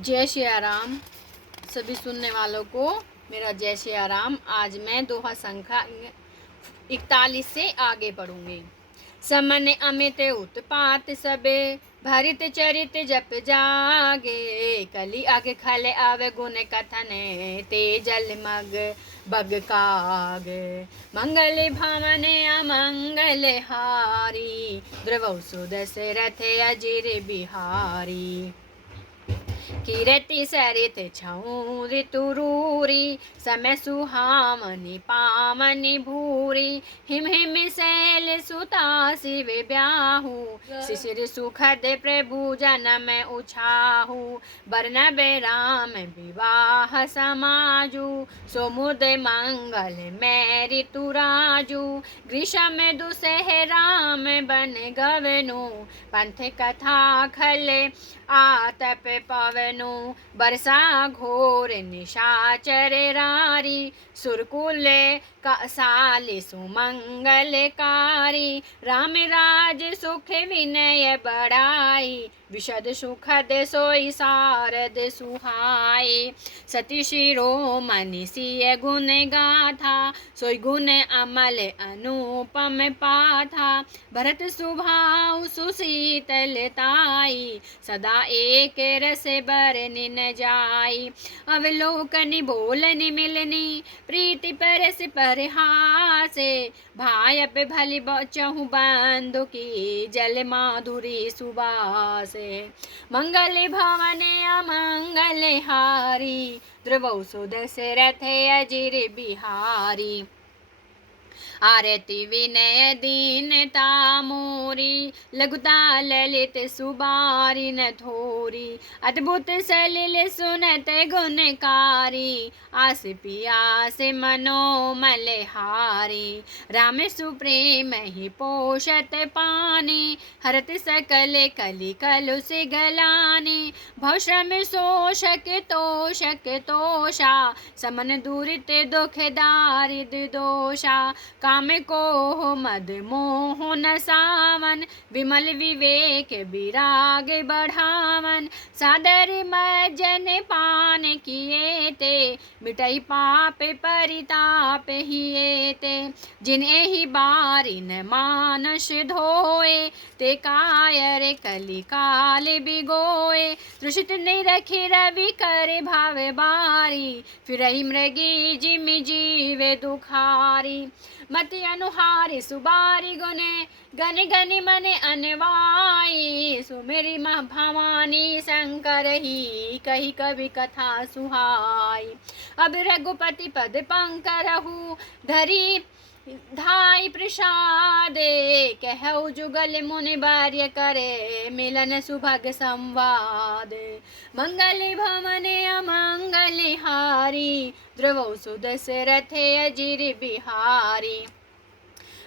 जय श्री राम। सभी सुनने वालों को मेरा जय श्री राम। आज मैं दोहा संख्या 41 से आगे पढ़ूंगी। समन अमित उत्पात सबे, भरित चरित जप जागे। कली अग खल आव गुण कथने, ते जल मग बग काग। मंगल भवन अमंगल हारी, ध्रुव सुदशरथ अजिर बिहारी। कीरति सरित छऊ ऋतु रूरी, समय सुहामनि पामनि भूरी। हिम हिम शैल सुता शिव ब्याहू, शिशिर सुखद प्रभु जनम उछाहू। बरनब राम विवाह समाजू, सोमुद मंगल मैं ऋतु राजू। ग्रीष्म दुसह राम बन गवनु, पंथ कथा खल आतप पवनु। बरसा घोर निशाचर रारी, सुरकुल का साल सुमंगलकारी। राम राज सुख विनय बढ़ाई, विशद सुखद सोई सारद सुहाई। सती शिरोमणि सिय गुण गाथा, सोई गुण अमल अनुपम पाथा। भरत सुभाव सुशीतलताई, सदा एक रस बरनि न जाई। अवलोकन बोलनि मिलनी, प्रीति परस परहासे। भायप भलि चहु बंधु की, जल माधुरी सुबासे। मंगल भवन अमंगल हारी, ध्रुव सुदशरथ अजिर बिहारी। आरती विनय दीनता मोरी, लघुता ललित सुबारी न थोरी। अद्भुत सलिल सुनत गुणकारी, आस पियास मनोमल हारी। राम सुप्रेम ही पोषत पानी, हरत सकल कलि कलुष गलानी। भवश्रम शोषक तोषक तोषा, समन दूरित दुख दारिद दोषा। काम को मद मोह न सावन, विमल विवेक विराग बढ़ावन। सादर मज्जन पान किए ते, मिटई पाप परिताप हिए ते। जिन्हें ही बारी न मानस धोए, ते कायर कलि काल बिगोए। तृषित निरखि रवि कर भाव बारी, फिरहि मृगी जिमि जीव दुखारी। मति अनुहारी सुबारी गुने, गन गनि मन अनवाई। सुमेरी भवानी शंकर ही, कही कवि कथा सुहाई। अब रघुपति पद पंकरहु, धरी धाई प्रसादे। कहु जुगल मुनि बार्य करे, मिलन सुभग संवाद। मंगल भवन अमंगल हारी, ध्रुव सुदशरथ अजिर बिहारी।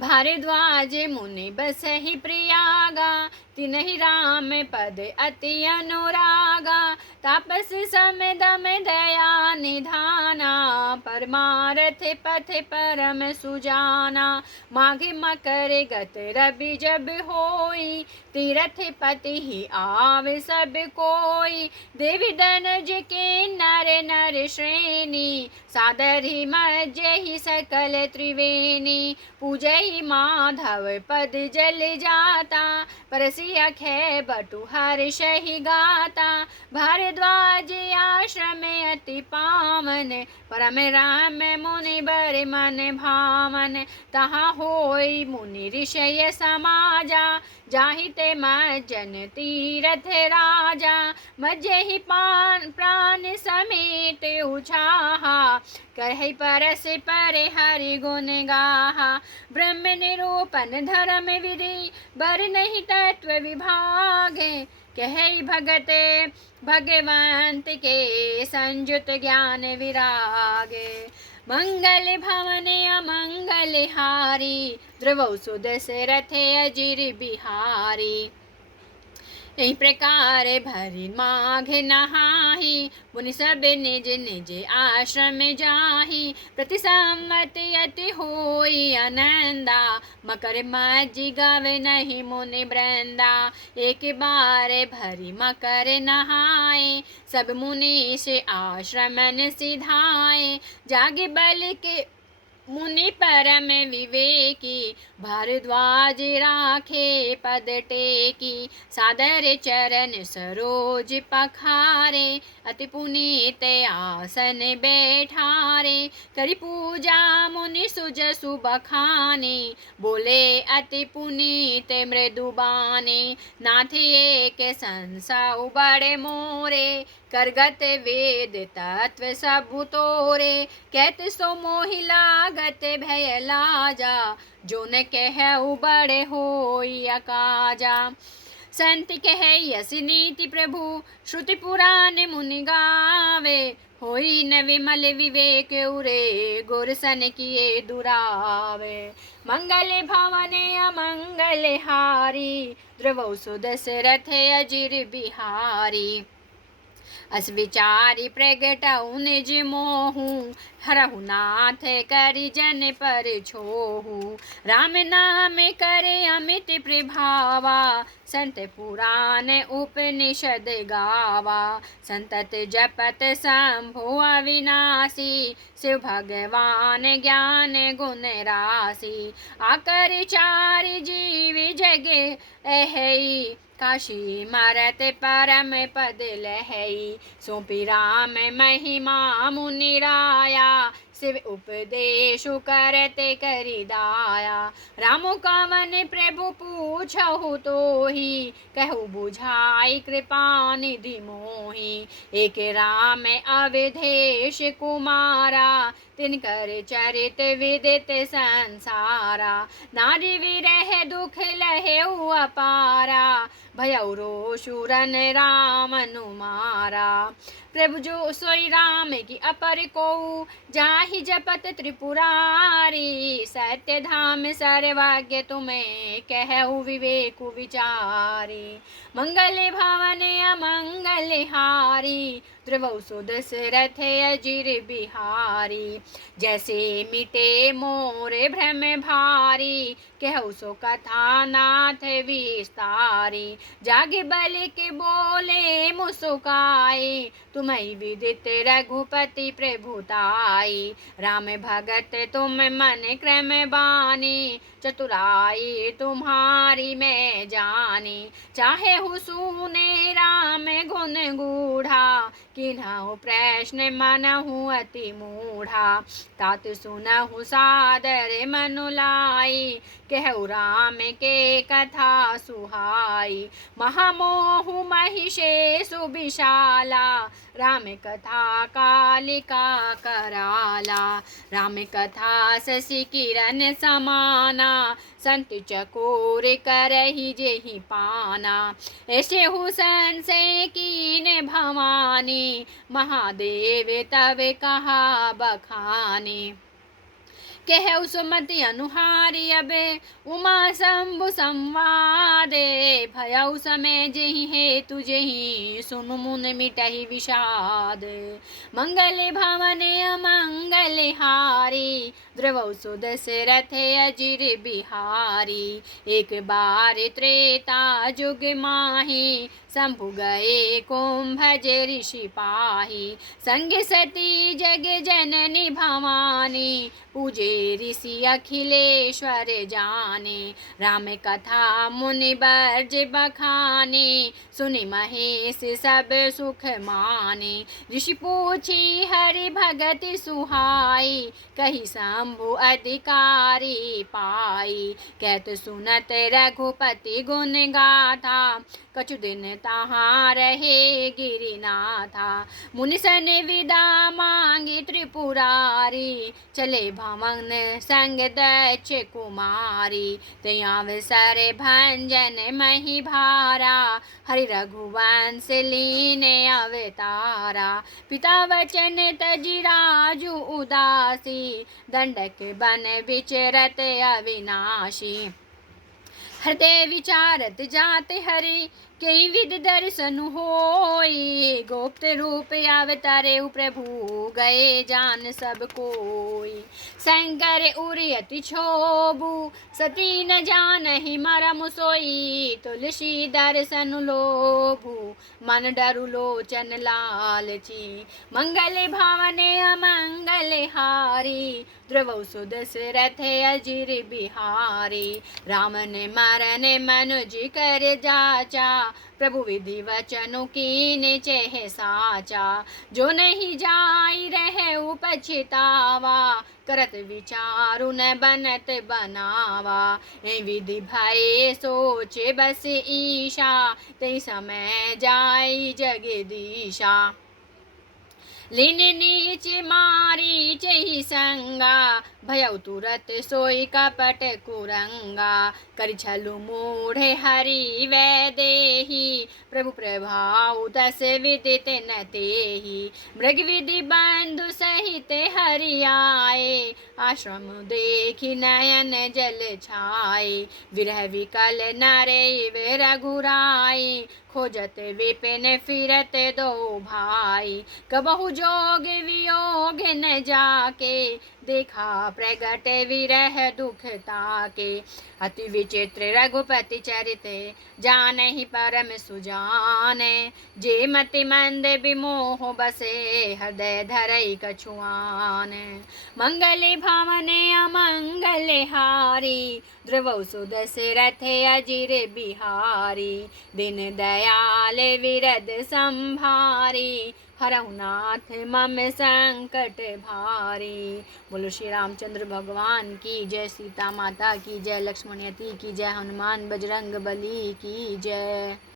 भारद्वाज मुनि बसहि प्रयागा, तिनहि राम पद अति अनुरागा। तापस सम दम दया निधाना, परमारथ पथ परम सुजाना। माघ मकर गत रवि जब होई, तीरथ पति ही आव सब कोई। देवी दनुज के नर नर श्रेणी, सादर मज्जहि सकल त्रिवेणी। पूजहि माधव पद जल जाता, परसि अखै बटु हर्षहि गाता। भारद्वाज आश्रम अति पावन, परम राम मुनि बर मन भावन। तहाँ होई मुनि ऋषय समाजा, जाहि ते मज्जन तीरथ राजा। मज्जहि प्राण समेत उछाहा, करहि परस पर हरि गुण गाहा। ब्रह्म निरूपण धर्म विधि, बर नहीं तत्व विभागे। कहै भगते भगवंत के, संयुत ज्ञान विरागे। मंगल भवन अमंगल हारी, ध्रुव सुदशरथ अजिर बिहारी। इस प्रकार भरी माघ नहाही, मुनि सब निज निज आश्रम जाही। प्रति संवत यति होई आनंदा, मकर मज्जि गवे नहीं मुनि वृंदा। एक बार भरी मकर नहाए, सब मुनि से आश्रमन सिधाए। जागे बल के मुनि परम विवेकी, भारद्वाज राखे पद टेकी। सादर चरण सरोज पखारे, अति पुनीत आसन बैठारे। करी पूजा मुनि सुजसु बखाने, बोले अति पुनीत मृदुबाने। नाथ एक संसा बड़े मोरे, करगत वेद तत्व सब तोरे। कहत सो मोहि लागत भय लाजा, जो न कहु बड़े होई अकाजा। संत कहे यस नीति प्रभु, श्रुति पुराण मुनि गावे। होई न विमल विवेक उरे, गुर सन किए दुरावे। मंगल भवन अमंगल हारी, द्रवौ सुदशरथ अजिर बिहारी। अस विचारी प्रगटऊ निज मोहू, हरहु नाथ करि जन पर छोहू। राम नाम करे अमित प्रभावा, संत पुराण उपनिषद गावा। संतत जपत शंभु अविनाशी, शिव भगवान ज्ञान गुण राशि। आकर चारि जीव जगे अहई, काशी मरत परम पद लहई। सौंपी राम महिमा मुनि राया, शिव उपदेशु करते करि दाया। रामो कवन प्रभु पूछहु तोहि, कहु बुझाई कृपा निधि मोहि। एक राम अवधेश कुमारा, तिनकर चरित विदित संसारा। नारी विरह दुख लहेउ अपारा, भयउ रोषुरन राम अनुमारा। प्रभु जो सोई राम की अपर को, जाहि जपत त्रिपुरारी। सत्य धाम सर्वज्ञ तुम्हें, कहु विवेक विचारी। मंगल भवन अमंगल हारी, द्रवौ सुदशरथ अजिर बिहारी। जैसे मिटे मोरे भ्रम भारी, कहु सो कथा नाथ विस्तारी। जागे बल के बोले मुस्काई, तुम्हें विदित रघुपति प्रभुताई। राम भगत तुम मन क्रम बानी, चतुराई तुम्हारी मैं जानी। चाहे हु सुने राम गुण गूढ़ा, किन्हु प्रश्न मनहु अति मूढ़ा। तात सुनहु सादर मनु लाई, कहु राम के कथा सुहाई। महामोहु महिषेषु विशाला, राम कथा कालिका कराला। राम कथा शशि किरण समाना, संत चकोर करहि जेहि पाना। ऐसे हु संशय कीन भवानी, महादेव तब कहा बखानी। कहु सुमति अनुहारी अबे, उमा शंभु संवादे। भयउ समय जेहि हेतु जेहि, सुनु मुन मिटहि विषाद। मंगल भवन अमंगल हारी, द्रवौ सुदशरथ अजिर बिहारी। एक बार त्रेता जुग माही, शंभु गए कुंभज ऋषि पाही। संग सती जग जननी भवानी, पूजे ऋषि अखिलेश्वर जाने। राम कथा मुनि बर्ज बखाने, सुनि महेश सब सुख माने। ऋषि पूछी हरि भगति सुहाई, कही शंभु अधिकारी पाई। कहत सुनत रघुपति गुण गाथा, कछु दिन तहाँ रहे गिरिनाथा। मुनि सन विदा मांगी त्रिपुरारी, चले भवन संग दक्ष कुमारी। तयावसर भंजन मही भारा, हरि रघुवंश लीने अवतारा। पिता वचन तजि राजु उदासी, दंडक बन विचरत अविनाशी। हृदय विचारत जात हरि, कई विध दर्शन होई, गुप्त रूप अवतारे प्रभु गए जान सब कोई। शंकर उरि अति क्षोभु, सती न जानहि मरम सोई। तुलसी दर्शन लोभु, मन डरु लोचन लालची। मंगल भावने अमंगल हारी, ध्रुव सुदशरथ अजिर बिहारी। राम ने मरने मनुज कर जाचा, प्रभु विधि वचनु कीने चेह साचा। जो नहीं जाई रहे पछतावा, करत विचारु न बनत बनावा। ए विधि भय सोचे बस ईशा, ते समय जाई जगदीशा। लीन नीच मारी चही संगा, भयउ तुरत सोई कपट कुरंगा। करि छलु मूढ़े हरि वै देही, प्रभु प्रभाउ दस विदित न तेही। मृग विधि बंधु सहित हरि आए, आश्रम देखी नयन जल छाए। विरह विकल नरे रघुराई, खोजत विपिन फिरत दो भाई। कबहु जोग वियोग न जाके, देखा प्रगट विरह दुख ताके। अति विचित्र रघुपति चरिते, जानहि परम सुजाने। जे मति मंद विमोह बसे, हृदय धरई कछुआने। मंगल भावने अमंगल हारी, ध्रुव सुदशरथ अजिर बिहारी। दिन दयाल विरद संभारी, हरहु नाथ मम संकट भारी। बोलो श्री रामचंद्र भगवान की जय, सीता माता की जय, लक्ष्मण यति की जय, हनुमान बजरंग बली की जय।